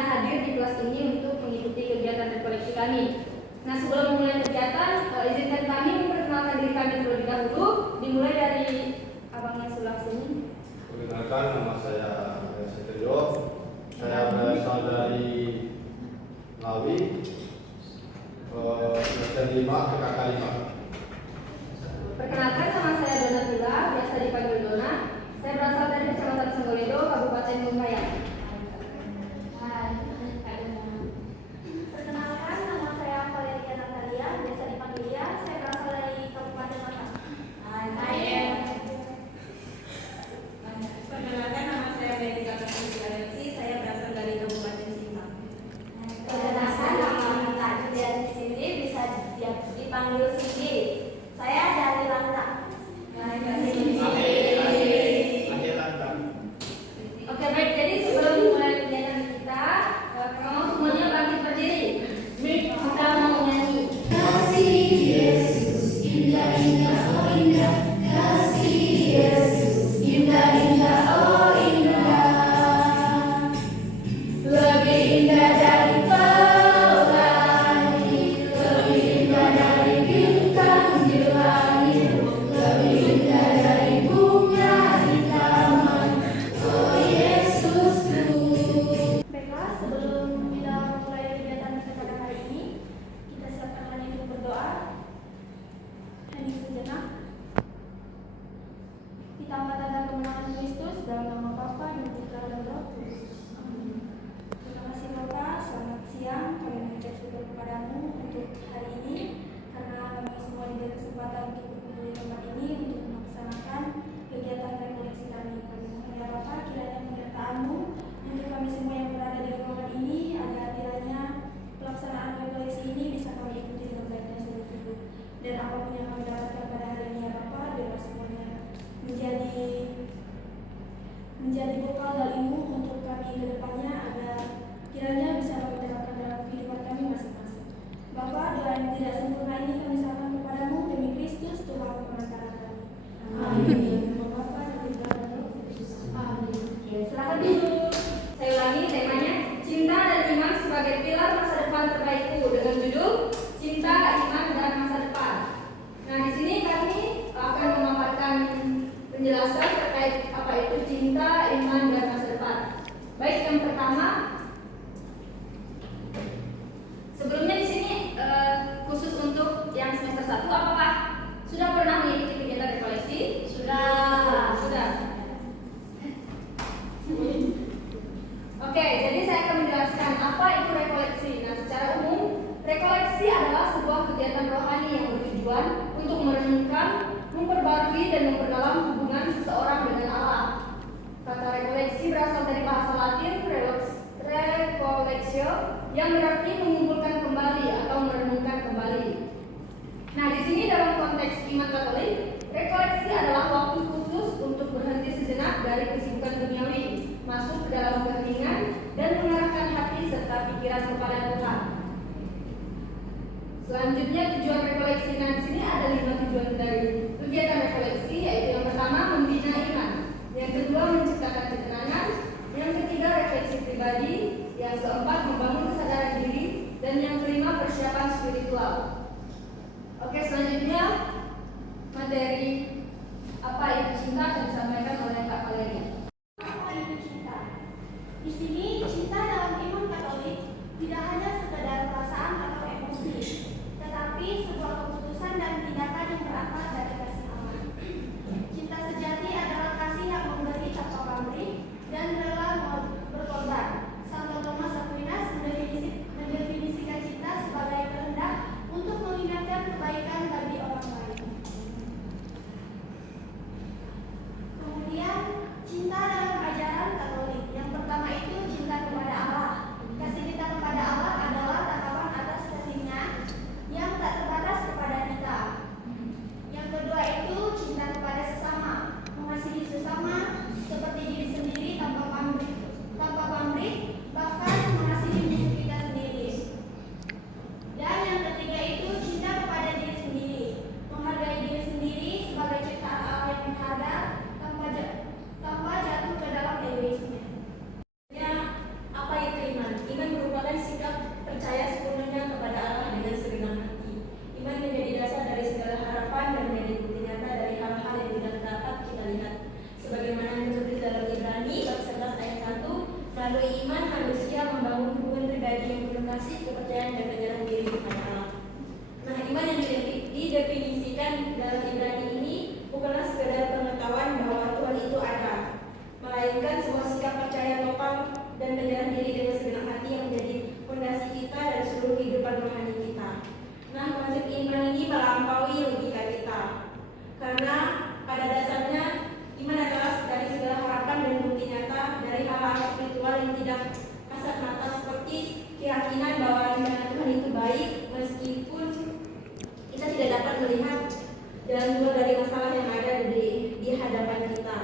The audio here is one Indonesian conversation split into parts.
semuanya hadir di kelas ini untuk mengikuti kegiatan rekoleksi kami. Nah, sebelum memulai kegiatan, izinkan kami memperkenalkan diri kami terlebih dahulu, dimulai dari abangnya sebelah sini. Perkenalkan, nama saya Setrio. Saya berasal dari Lawi, semester 5, PKK 5. Perkenalkan, nama saya Dona Vila, biasa dipanggil Dona. Saya berasal dari Kecamatan Senggoledo, Kabupaten Bungkayang. Perkenalkan, nama saya Valeria Natalia, biasa dipanggil Lia. Saya berasal dari Kabupaten Batam. Perkenalkan, nama saya Melisa Alexi, saya berasal dari Kabupaten Sintang. Perkenalkan, nama Kak Julian di sini bisa dipanggil Cindy. Saya dari Langka. Oke, baik. Jadi sebelum mulai kegiatan kita, kamu semuanya bangkit berdiri. Kita mau nyanyi. Kasih Yesus, indah indah oh indah, kasih Yesus, indah indah oh indah, lebih indah dari pelangi, lebih indah dari bintang di langit, lebih indah dari bunga di taman, oh Yesusku. Baiklah, sebelum kita mulai kegiatan kita pada hari ini, kita silakan hanya untuk berdoa. Hening sejenak. Kita tanda kemenangan Kristus dalam nama Bapa dan Putra dan Roh Kudus. Amin. Terima kasih Bapak, selamat siang. Kami mengucap syukur kepadamu untuk hari ini, karena kami semua diberi kesempatan untuk berkumpul di tempat ini untuk melaksanakan kegiatan rekoleksi kami. Kami mohon ya Bapak, kiranya penyertaan-Mu untuk kami semua yang berada di ruangan ini, agar kiranya pelaksanaan rekoleksi ini bisa kami ikuti dengan baik dan seluruh hidup. Dan apapun yang kami dapatkan pada hari ini ya Bapak, biarlah semuanya menjadi bekal dan ilmu untuk kami ke depannya, agar kiranya bisa kami terapkan dalam kehidupan kami masing-masing. Bapak, doa yang tidak sempurna ini kami serahkan kepadamu demi Kristus Tuhan perantara kami. Amin. Nama Bapa dan Putra dan Roh Kudus. Amin. Oke, silakan dulu. Saya ulangi temanya, cinta dan iman sebagai pilar masa depan terbaikku, dengan judul Cinta, Iman, dan Masa Depan. Nah, di sini kami akan memaparkan penjelasan terkait apa itu cinta, iman, dan masa depan. Baik, yang pertama, sebelumnya di sini khusus untuk yang semester 1, apakah sudah pernah mengikuti kegiatan rekoleksi? Sudah. Oke, jadi saya akan menjelaskan apa itu rekoleksi. Nah, secara umum, rekoleksi adalah sebuah kegiatan rohani yang bertujuan untuk merenungkan, memperbarui, dan memperdalam hubungan seseorang dengan Allah. Kata rekoleksi berasal dari bahasa Latin recollectio, yang berarti mengumpulkan kembali atau merenungkan kembali. Nah, di sini dalam konteks iman Katolik, rekoleksi adalah waktu khusus untuk berhenti sejenak dari kesibukan duniawi, masuk ke dalam keheningan, dan mengarahkan hati serta pikiran kepada Tuhan. Selanjutnya, tujuan rekoleksi. Nah, di sini ada 5 tujuan dari kegiatan rekoleksi, yaitu yang pertama membina iman, yang kedua menciptakan ketenangan, yang ketiga refleksi pribadi, yang keempat membangun kesadaran diri, dan yang kelima persiapan spiritual. Oke, selanjutnya materi apa itu cinta akan disampaikan oleh Kak Valeria. Apa itu cinta? Di sini, cinta dalam iman Katolik tidak hanya sekedar perasaan atau emosi, tetapi sebuah keputusan dan tindakan yang berakar dari kasih Allah. Cinta sejati adalah kasih yang memberi tanpa pamrih dan rela berkorban. Santo Thomas Aquinas konsep iman ini melampaui logika kita. Karena pada dasarnya iman adalah dari segala harapan dan bukti nyata dari hal-hal spiritual yang tidak kasat mata, seperti keyakinan bahwa rencana Tuhan itu baik meskipun kita tidak dapat melihat dan keluar dari masalah yang ada di hadapan kita.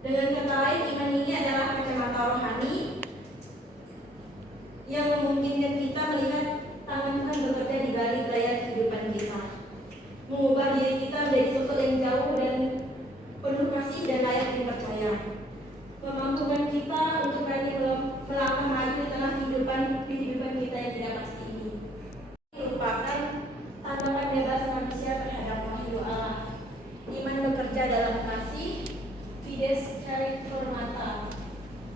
Dengan kata lain, iman ini adalah kacamata rohani yang memungkinkan kita melihat tangan Tuhan bekerja di balik layar kehidupan kita, mengubah diri kita menjadi sosok yang jauh dan penuh kasih dan layak dipercaya, memampukan kita untuk berani melangkah maju di tengah kehidupan kita yang tidak pasti ini. Ini merupakan tanggapan bebas manusia terhadap wahyu Allah. Iman bekerja dalam kasih, fides reformata.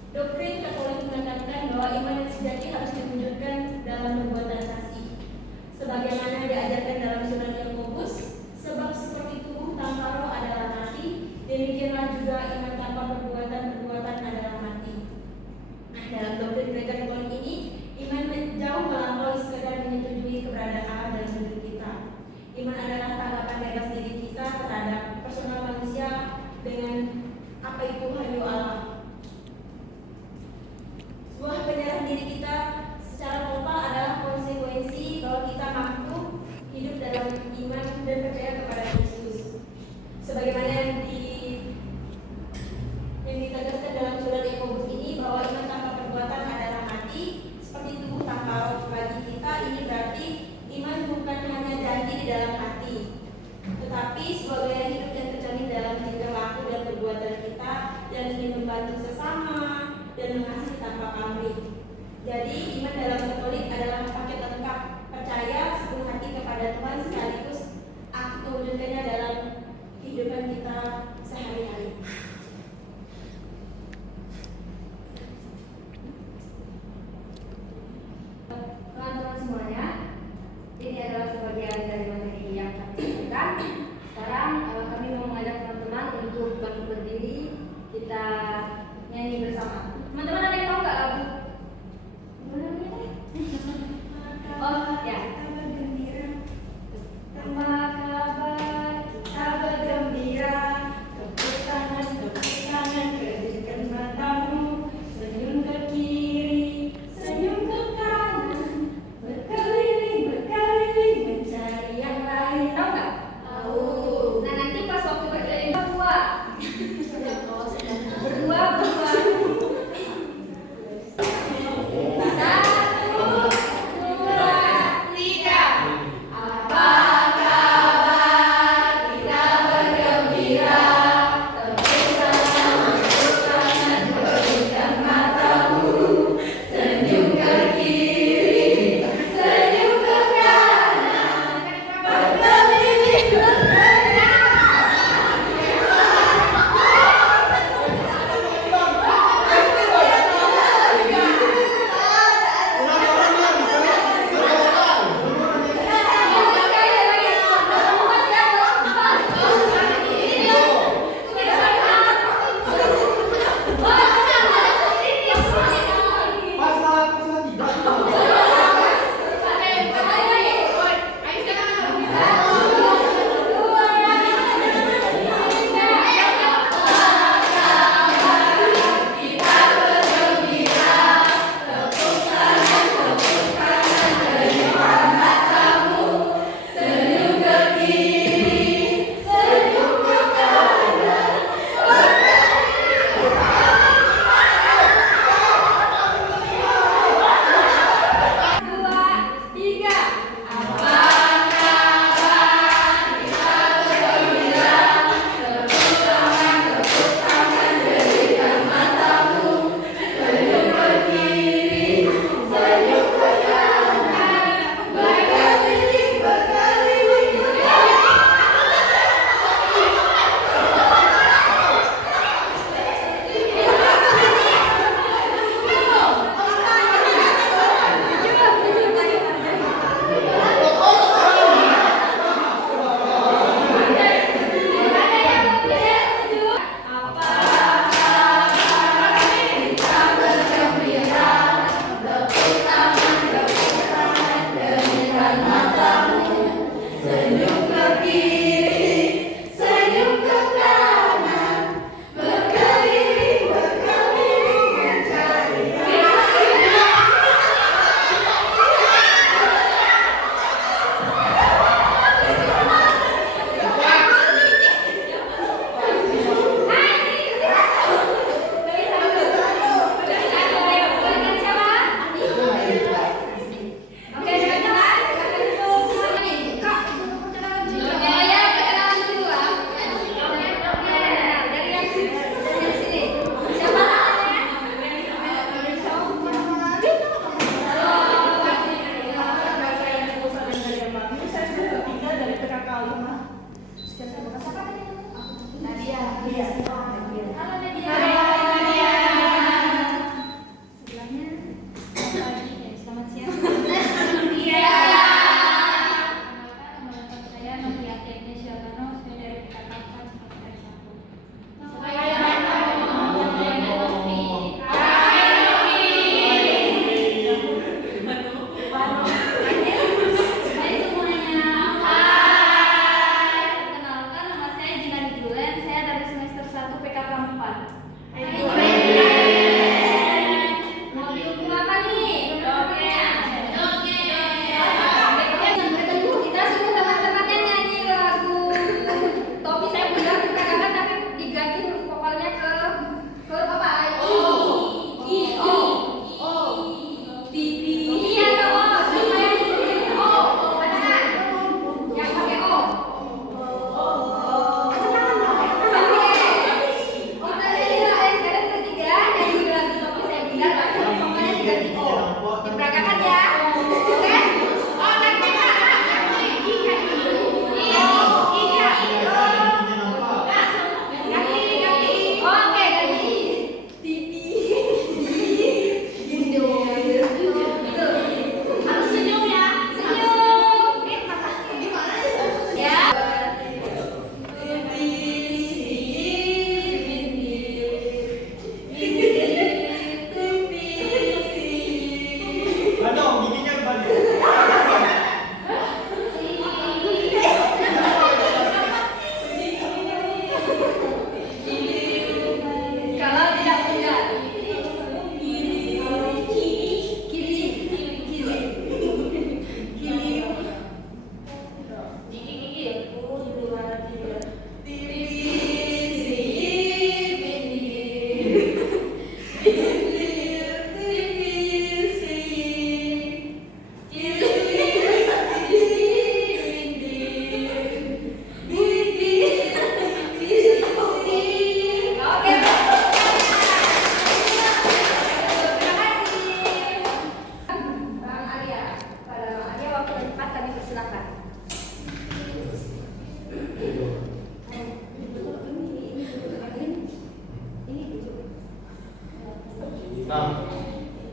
Doktrin Katolik menekankan bahwa iman yang sejati harus diwujudkan dalam perbuatan kasih, sebagaimana diajarkan dalam surat Yakobus, sebab seperti tubuh tanpa roh adalah mati, demikianlah juga iman tanpa perbuatan adalah mati. Nah, dalam doktrin gereja Katolik ini, iman jauh melampaui sekadar menyetujui keberadaan Allah dalam hidup kita. Iman adalah tanggapan bebas diri kita terhadap personal manusia dengan apa itu wahyu Allah. Sebuah penyerahan diri kita secara total adalah konsekuensi bahwa kita mampu hidup dalam iman dan percaya kepada Kristus. Sebagaimana yang ditegaskan dalam surat Yakobus ini, bahwa iman tanpa perbuatan adalah mati, seperti tubuh tanpa roh. Bagi kita ini berarti iman bukan hanya janji di dalam hati, tetapi sebuah gaya hidup yang tercermin dalam tingkah laku dan perbuatan kita, dan ingin membantu sesama dan mengasihi tanpa pamrih. Jadi iman dalam Katolik adalah paket lengkap, percaya sepenuh hati kepada Tuhan sekaligus aktif mewujudkannya dalam kehidupan kita sehari-hari. Teman-teman semuanya, ini adalah sebagian dari materi yang kami sampaikan. Sekarang kami mau mengajak teman-teman untuk bangkit berdiri, kita nyanyi bersama. Teman-teman ada yang tahu nggak lagu? Oh ya. Apa kabar? Kita bergembira. Tepuk tangan, kedipkan matamu. Senyum ke kiri, senyum ke kanan. Berkeliling mencari yang lain. Tahu nggak? Tahu. Nah nanti pas waktu berkeliling berdua. jadi O. Diperagakan ya. Oke? Oh, nanti Oke, ganti. Harus senyum ya. Senyum. Ya. Kalau tidak punya Oke. Bang Arya, pada Bang Arya waktu dan tempat kami persilakan. Nah,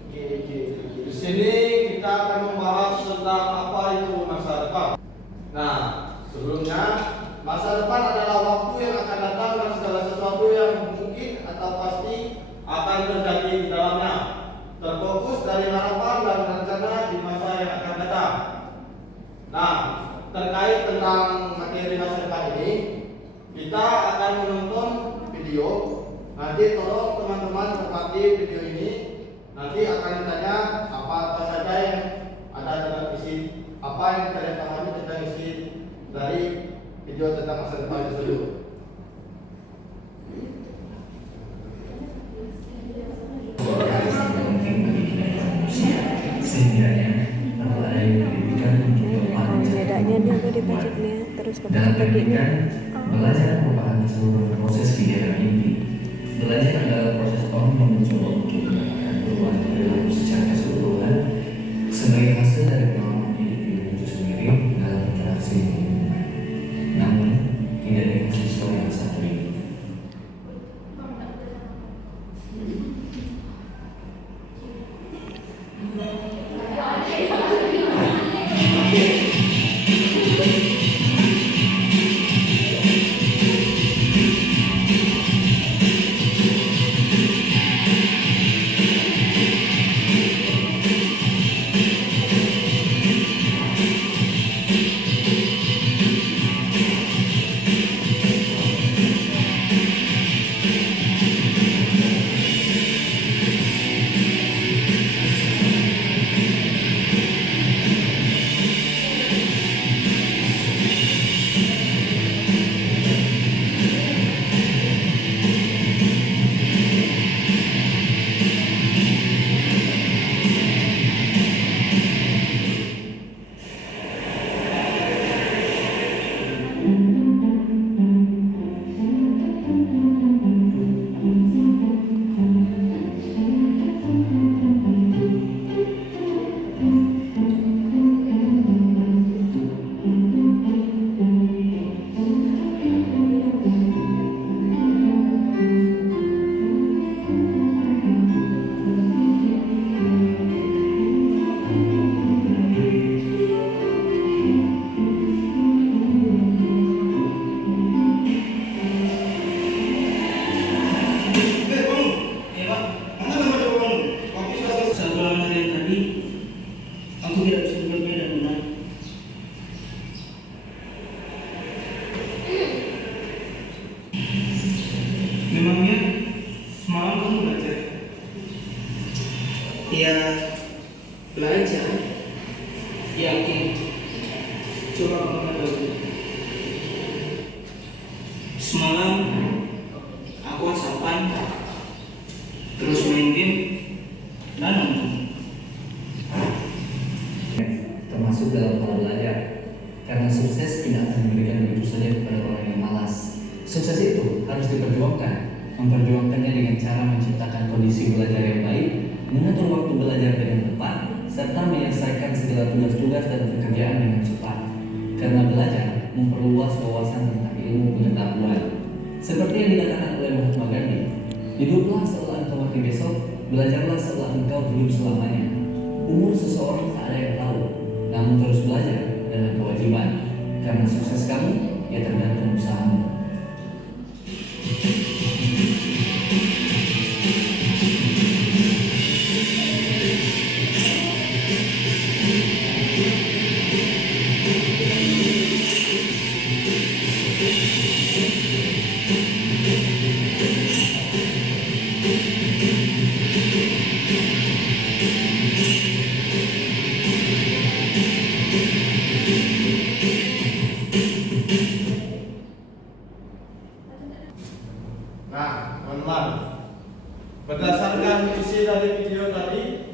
di sini kita akan membahas tentang apa itu masa depan. Nah, sebelumnya masa depan adalah waktu yang akan datang dan segala sesuatu yang mungkin atau pasti akan terjadi di dalamnya. Terfokus dari harapan dan rencana di masa yang akan datang. Nah, terkait tentang materi masa depan ini, kita akan menonton video. Nanti tolong teman-teman cermati video ini. Nanti akan ditanya apa saja yang ada dalam isi, apa yang kalian pahami tentang isi dari video tentang masa depan tersebut. Sehingga mulai pendidikan untuk bedanya dia udah dibacanya terus dalam baginya pendidikan belajar merupakan seluruh proses kegiatan inti. Belajar adalah proses orang yang mencoba untuk mendapatkan perubahan perilaku secara keseluruhan sebagai hasil dari pengalaman hidup diri itu sendiri dalam interaksi dengan lingkungan. Namun tidak dengan siswa yang satu ini. Memangnya semalam kamu belajar? Ya, belajar. Yakin? Coba kamu katakan dulu. Semalam aku whatsappan, terus main game, dan nonton. Termasuk dalam hal belajar. Karena sukses tidak akan diberikan begitu saja kepada orang yang malas. Sukses itu harus diperjuangkan. Memperjuangkannya dengan cara menciptakan kondisi belajar yang baik, mengatur waktu belajar dengan tepat, serta menyelesaikan segala tugas-tugas dan pekerjaan dengan cepat. Karena belajar memperluas wawasan tentang ilmu pengetahuan. Seperti yang dikatakan oleh Mahatma Gandhi, hiduplah seolah engkau mati besok, belajarlah seolah engkau hidup selamanya. Umur seseorang tak ada yang tahu, namun terus belajar adalah kewajiban. Karena sukses kamu, ya tergantung usahamu. Nah, teman-teman, berdasarkan isi dari video tadi,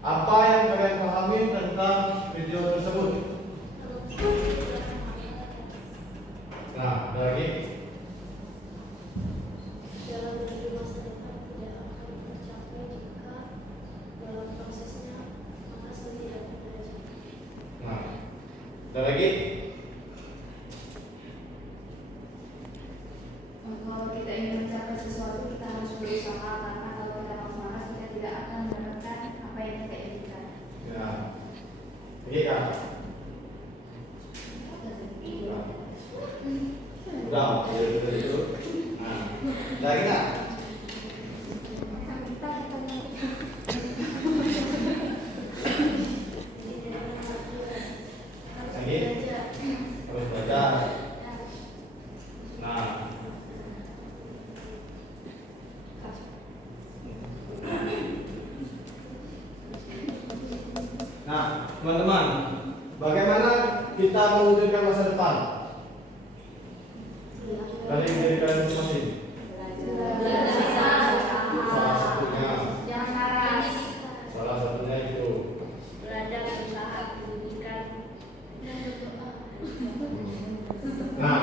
apa yang kalian pahami tentang video tersebut? Nah, ada lagi. Dalam menuju masa depan tidak akan tercapai jika dalam prosesnya maka tidak belajar. Nah, ada lagi. Kalau kita ingin mencapai sesuatu, kita harus berusaha, karena kalau kita malas, kita tidak akan mendapatkan apa yang kita inginkan. Ya, ini kan. Udah, itu. Nah, lagi nggak? Lagi? Harus belajar. Nah. Nah, teman-teman, bagaimana kita mewujudkan masa depan? Dari diri kalian masing-masing. Salah satunya, salah satunya itu. Belajar, usaha, pendidikan, dan berdoa. Nah,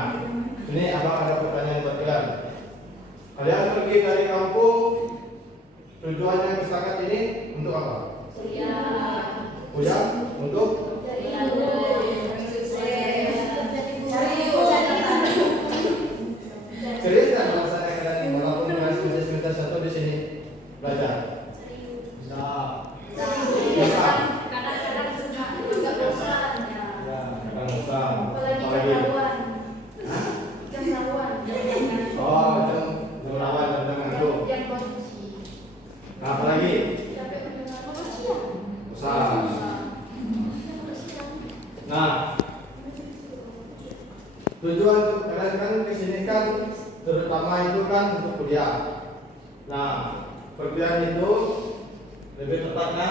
ini abang ada pertanyaan buat kalian. Kalian pergi dari kampung, tujuannya ke Stakat ini untuk apa? Kuliah untuk serius kan kalau saya kalian walaupun masih semester 1 di sini belajar? Bisa. Kadang-kadang nggak bosan. Ya, kadang bosan. Apalagi Apalagi? keperluan. Hah? Keperluan. Oh, itu melawan dan mengantuk. Yang kondisi. Nah, apalagi? Sampai mendengar manusia. Bosan. Nah, tujuan kalian kan kesini kan terutama itu kan untuk kuliah. Nah, perkuliahan itu lebih tepatnya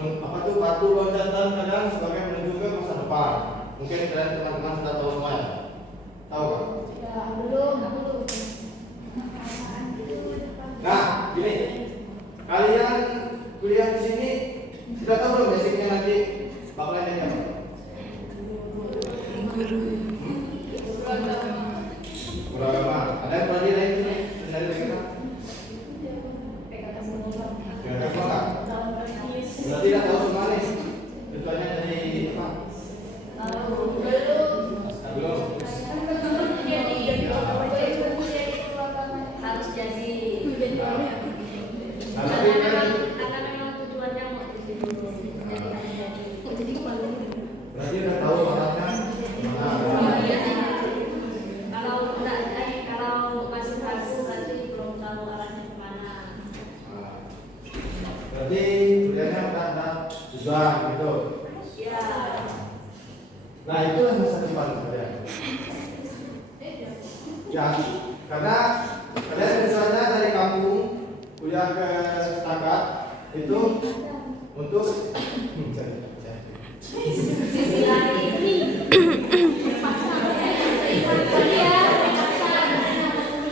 apa tuh batu loncatan kalian sebagai menuju ke masa depan. Mungkin kalian teman-teman sudah tahu semua ya? Tahu kan? Belum. Nah, gini, kalian kuliah di sini sudah tahu belum basicnya nanti bakalan jadi apa? Beragama. Ada yang berani lain sini? Dari mereka? Yang apa kan? Berarti tidak tahu semua nih. Tujuannya jadi apa? Belum. Harus jadi. Nah, tapi kan Karena memang tujuannya mau jadi. berarti udah tahu baratnya mana? Kalau masih ragu berarti belum tahu arahnya kemana. Nah, berarti kuliahnya udah ada tujuan gitu. Ya. Nah, itulah masa depan kalian. Ya, karena kalian misalnya dari kampung kuliah ke Stakat itu untuk Sisi lain.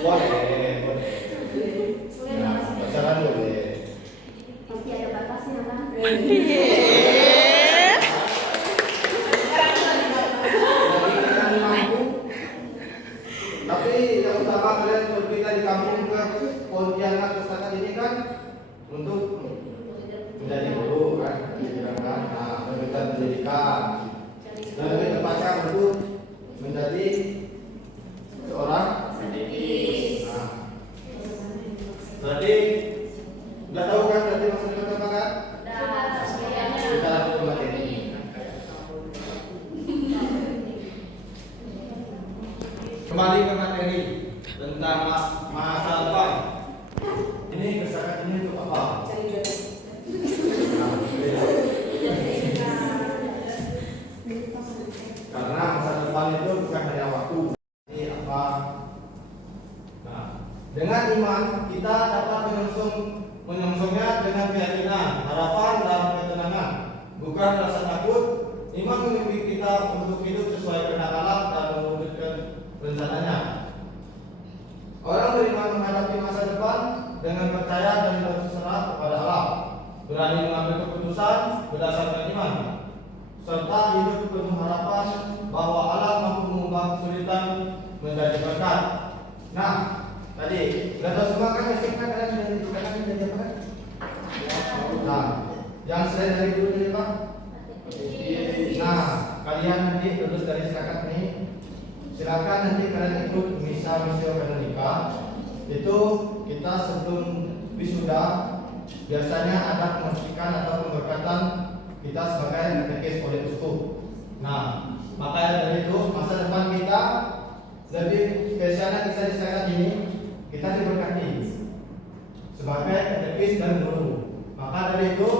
boleh. Nah, pacaran boleh. Tapi ada batasnya kan? Tapi yang utama kalian kalau kita di kampung ke Pontianak ke Stakat ini kan pendidikan, dan lebih tepatnya untuk menjadi seorang aktivis. Nah, berarti udah tahu kan berarti maksud kita apa kan? Kita lanjut ke materi. Kembali ke materi tentang masa depan. Ini kesakan ini untuk apa? Karena masa depan itu bukan hanya waktu. Ini apa? Nah, dengan iman kita dapat menyongsongnya dengan keyakinan, harapan dan ketenangan. Bukan rasa takut. Iman memimpin kita untuk hidup sesuai kehendak Allah dan mewujudkan rencananya. Orang beriman menghadapi masa depan dengan percaya dan berserah kepada Allah, berani mengambil keputusan berdasarkan iman, serta hidup penuh harapan bahwa Allah mampu mengubah kesulitan menjadi berkat. Nah, tadi sudah tahu semua kan basicnya kalian sudah ditukarkan menjadi apa kan? Nah, yang selain dari guru dari apa? Nah, kalian nanti lulus dari setakat ini, silakan nanti kalian ikut misa akademika. Itu kita sebelum wisuda biasanya ada pemasukan atau pemberkatan kita sebagai katekis oleh uskup. Nah, makanya dari itu masa depan kita lebih spesialnya bisa di saat ini kita diberkati sebagai katekis dan guru. Maka dari itu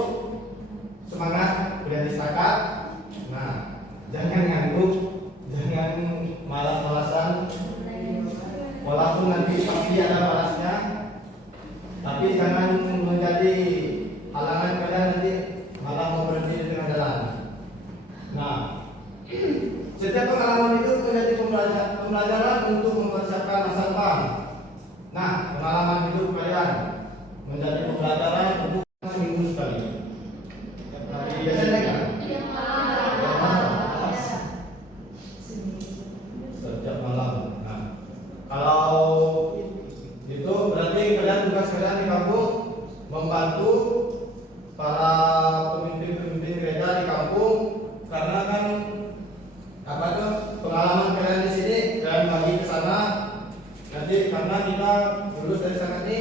semangat udah disakat. Nah, jangan ngantuk, jangan malas-malasan. Walaupun nanti pasti ada balasnya, tapi jangan menjadi halangan kalian nanti malah mau berhenti di tengah jalan. Nah, setiap pengalaman itu menjadi pembelajaran untuk mempersiapkan masa depan. Nah, pengalaman hidup kalian menjadi pembelajaran untuk seminggu sekali. Biasanya kan? Setiap malam. Nah, kalau itu berarti kalian tugas kalian di kampung membantu para pemimpin-pemimpin gereja di kampung, karena kan apa tuh pengalaman kalian di sini dan bagi ke sana nanti, karena kita lulus dari sana ini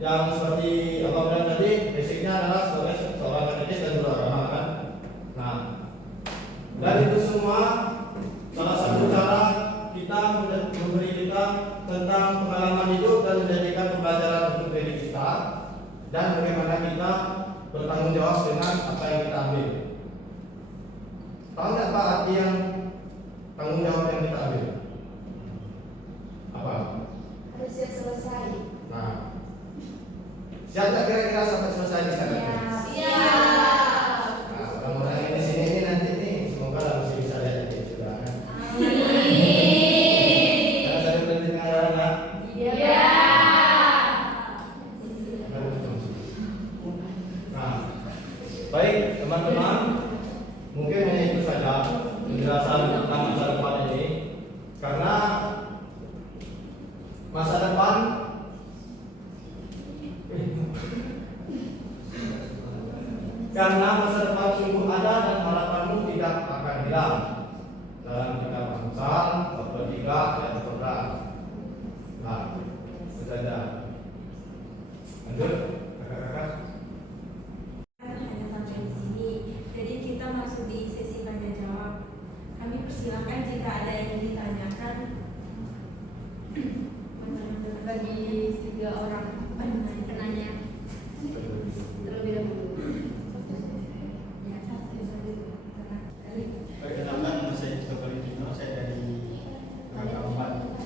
yang seperti apa bilang tadi basicnya adalah sebagai seorang katekis dan guru agama kan. Nah, dan itu semua salah satu cara kita memberi kita tentang pengalaman hidup dan menjadikan pembelajaran untuk diri kita dan bagaimana kita bertanggung jawab dengan apa yang kita ambil. Tahu nggak apa arti yang tanggung jawab yang kita ambil? Apa? Harus siap selesai. Nah, siap nggak kira-kira sampai selesai di sana? Siap. Nah, orang-orang yang di sini ini nanti nih semoga lah masih bisa lihat itu sudah kan? Karena saya udah di tengah jalan ya. Iya. Nah, baik teman-teman, mungkin hanya itu saja penjelasan tentang masa depan ini. Karena masa depan sungguh ada dan harapanmu tidak akan hilang. Dalam kitab Amsal bab 3 ayat 14. Nah, itu saja. Lanjut, kakak-kakak. Hanya sampai di sini. Jadi kita masuk di sesi tanya jawab. Kami persilakan jika ada yang ditanyakan. Bagi 3 orang penanya terlebih dahulu. Perkenalkan, saya Christopher Dino, saya dari Kampung.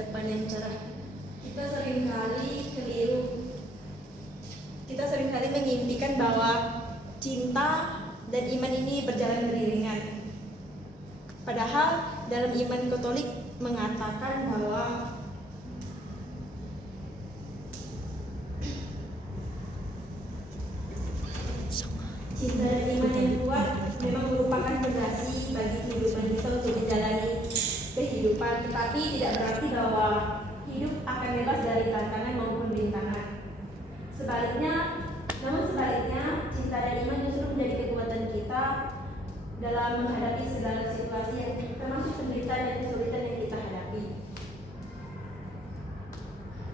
depan yang cerah. Kita seringkali keliru. Kita seringkali mengimpikan bahwa cinta dan iman ini berjalan beriringan. Padahal dalam iman Katolik mengatakan bahwa cinta dan iman yang kuat memang merupakan fondasi bagi kehidupan kita untuk menjalani kehidupan, tetapi tidak berarti bahwa hidup akan bebas dari tantangan maupun rintangan. Namun sebaliknya, cinta dan iman justru menjadi kekuatan kita dalam menghadapi segala situasi yang termasuk penderitaan dan kesulitan yang kita hadapi.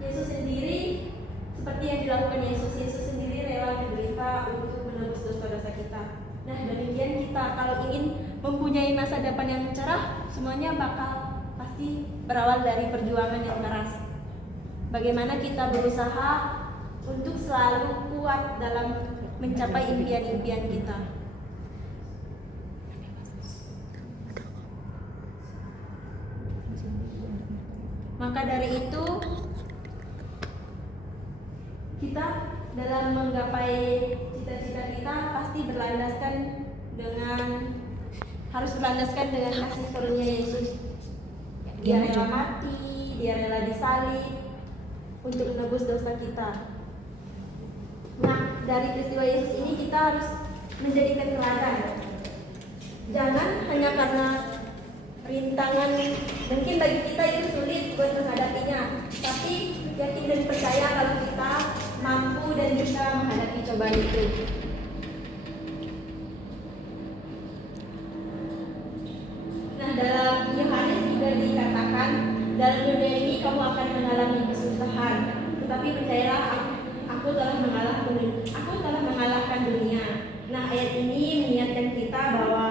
Yesus sendiri, seperti yang dilakukan Yesus sendiri rela menderita untuk menebus dosa-dosa kita. Nah, demikian kita kalau ingin mempunyai masa depan yang cerah, semuanya bakal pasti berawal dari perjuangan yang keras. Bagaimana kita berusaha untuk selalu kuat dalam mencapai impian-impian kita. Maka dari itu, kita dalam menggapai cita-cita kita pasti harus berlandaskan dengan kasih karunia Yesus. Dia rela mati, dia rela disalib untuk menebus dosa kita. Nah, dari peristiwa Yesus ini kita harus menjadikan teladan. Jangan hanya karena rintangan mungkin bagi kita itu sulit buat menghadapinya, tapi yakin dan percaya kalau kita mampu dan bisa menghadapi cobaan itu. Nah, dalam Yohanes juga dikatakan, dalam dunia ini kamu akan mengalami kesusahan, tetapi percayalah, aku telah mengalahkan dunia. Nah, ayat ini mengingatkan kita bahwa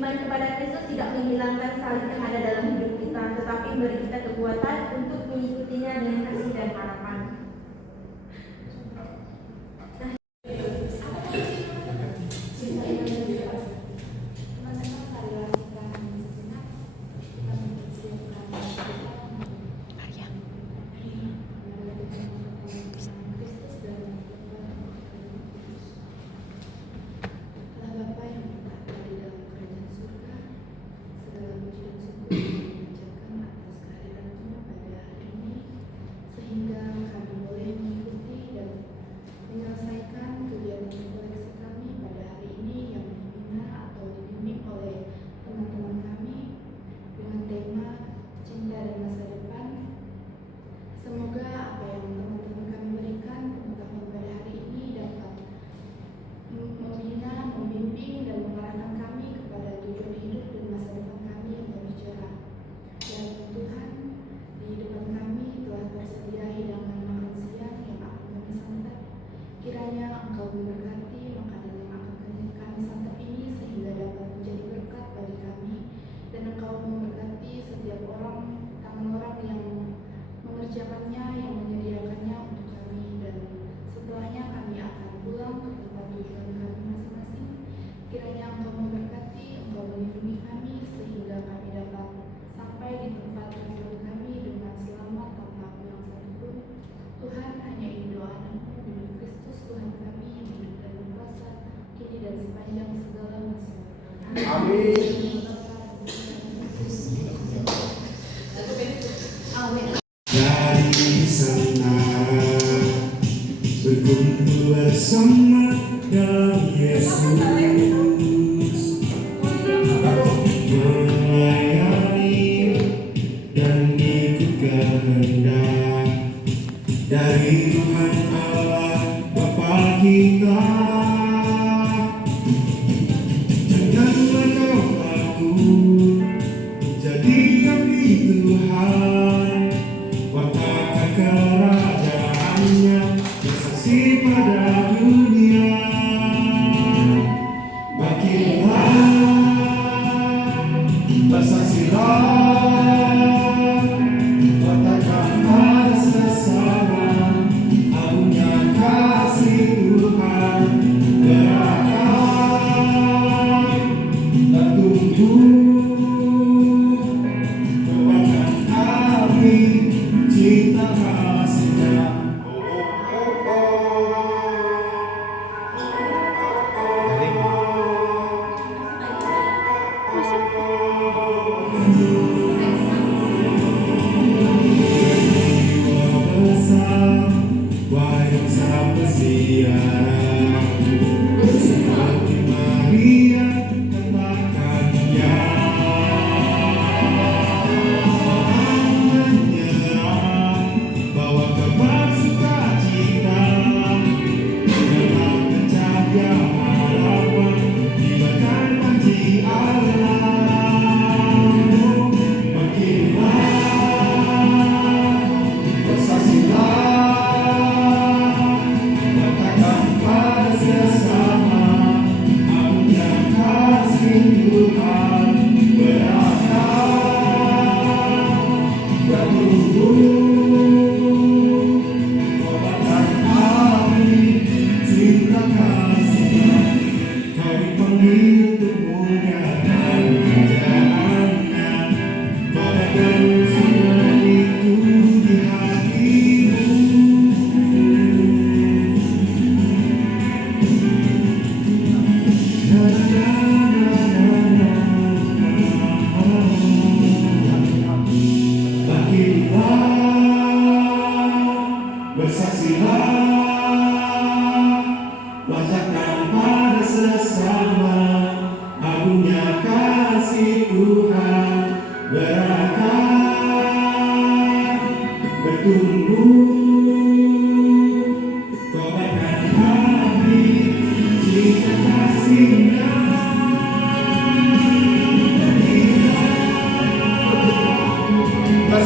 iman kepada Kristus tidak menghilangkan salib yang ada dalam hidup kita, tetapi memberi kita kekuatan untuk mengikutinya dengan kasih dan harapan. Dari sana berkumpul bersama dalam Yesus, melayani dan ikut kehendak dari Tuhan Allah Bapa kita. Janganlah kau takut jadi abdi Tuhan, wartakan kerajaannya, bersaksi pada dunia. Bangkitlah, bersaksilah, wartakan pada sesama agungnya kasih Tuhan. Gerakkan dan tumbuh, kebanggaan api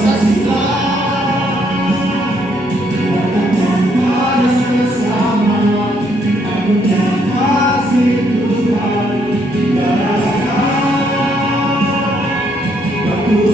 Pancasila, katakan pada sesama, agungnya kasih Tuhan, darahkan baku